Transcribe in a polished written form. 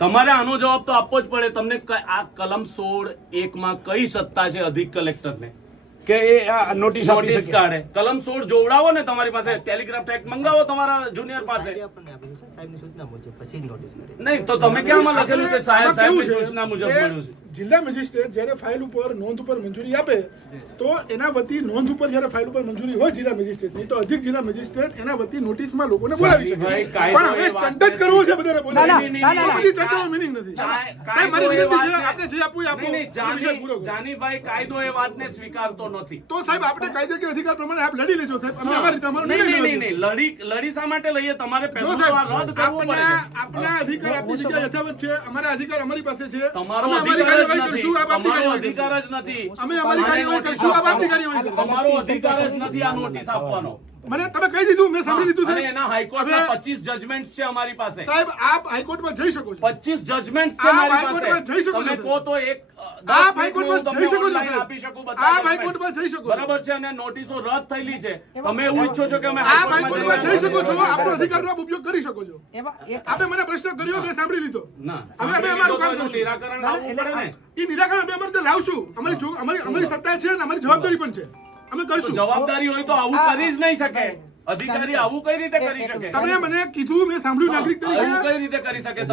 તમારે આનો જવાબ તો આપવો જ પડે. તમને આ કલમ 16(1) માં કઈ સત્તા છે અધિક કલેક્ટરને કે એ આ નોટિસ આપી નોટિસ શકે? કાઢે? કલમ 16 જોવડાવો ને તમારી પાસે, ટેલિગ્રાફ એક્ટ મંગાવો તમારા જુનિયર પાસે. સાહેબની સૂચના મુજબ પછી જ નોટિસ કરે. નહીં તો તમે ક્યાંમાં લખેલું કે સાહેબની સૂચના મુજબ મળ્યું છે? જિલ્લા મેજિસ્ટ્રેટ જ્યારે ફાઇલ ઉપર નોંધ ઉપર મંજૂરી આપે તો એના વતી નોંધ ઉપર જ્યારે ફાઇલ ઉપર મંજૂરી હોય જિલ્લા મેજિસ્ટ્રેટની તો અધિક જિલ્લા મેજિસ્ટ્રેટ એના વતી નોટિસમાં લોકોને બોલાવી શકે. ભાઈ, પણ હવે સ્ટન્ટ જ કરવો છે બધાને બોલાવી. ના, ના, તો બધી ચર્ચાનો meaning નથી. સાહેબ, મારી વિનંતી છે, આપણે જે આપવું એ આપો. વિષય પૂરો કરો. જાનીભાઈ, કાયદો એ વાતને સ્વીકારતો નથી. તો સાહેબ આપણે કાયદાકીય અધિકાર પ્રમાણે આપ લડી લેજો સાહેબ. અમે અમારી રીતે અમારો નહીં, નિર્ણય નહીં, લેવા નહીં, લડી શા માટે લઈએ? તમારે જો પહેલું સાહેબ તો આ રદ કરવું પડે છે. આપના અધિકાર આપની જગ્યાએ યથાવત છે, અમારા અધિકાર અમારી પાસે છે. તમારો અમે અમારી અધિકાર જ કાર્યવાહી નથી. કરશું, આપ આપની તમારો કાર્યવાહી અધિકાર કરજો. જ નથી. અમે અમારી કાર્યવાહી કરશું, આપ આપની કાર્યવાહી કરજો. તમારો અધિકાર જ નથી આ નોટિસ આપવાનો. મને તમે કહી દીધું, મેં સાંભળી લીધું અને સાહેબ. એના હાઈકોર્ટના હવે 25 જજમેન્ટ છે અમારી પાસે. સાહેબ આપ હાઈકોર્ટમાં જઈ શકો છો. 25 જજમેન્ટ છે આપ મારી હાઈકોર્ટમાં જઈ પાસે. શકો છો, તમે સર. કહો તો એક આપ હાઈકોર્ટમાં જઈ શકો છો online સાહેબ. આપી શકું બધા આપ judgment. હાઈકોર્ટમાં જઈ શકો છો. બરાબર છે, અને નોટિસો રદ થયેલી છે. તમે એવું ઈચ્છો છો કે અમે આપ હાઈકોર્ટમાં જઈ શકો છો, જઈને આપનો અધિકારનો આપ ઉપયોગ કરી શકો છો. આપે મને પ્રશ્ન કર્યો, મેં સાંભળી લીધો. ના, હવે અમે અમારું કામ એનું કરશું. નિરાકરણ લાવવું પડે ને. એ નિરાકરણ અમે અમારી રીતે લાવશું. અમારી સત્તા છે અને અમારી જવાબદારી પણ છે. અમે તો કરશું. જવાબદારી હોય તો આવું કરી જ નહીં શકે. અધિકારી આવું કઈ રીતે કરી શકે? તમે મને કીધું, મેં સાંભળ્યું નાગરિક આવું તરીકે. કઈ રીતે કરી શકે?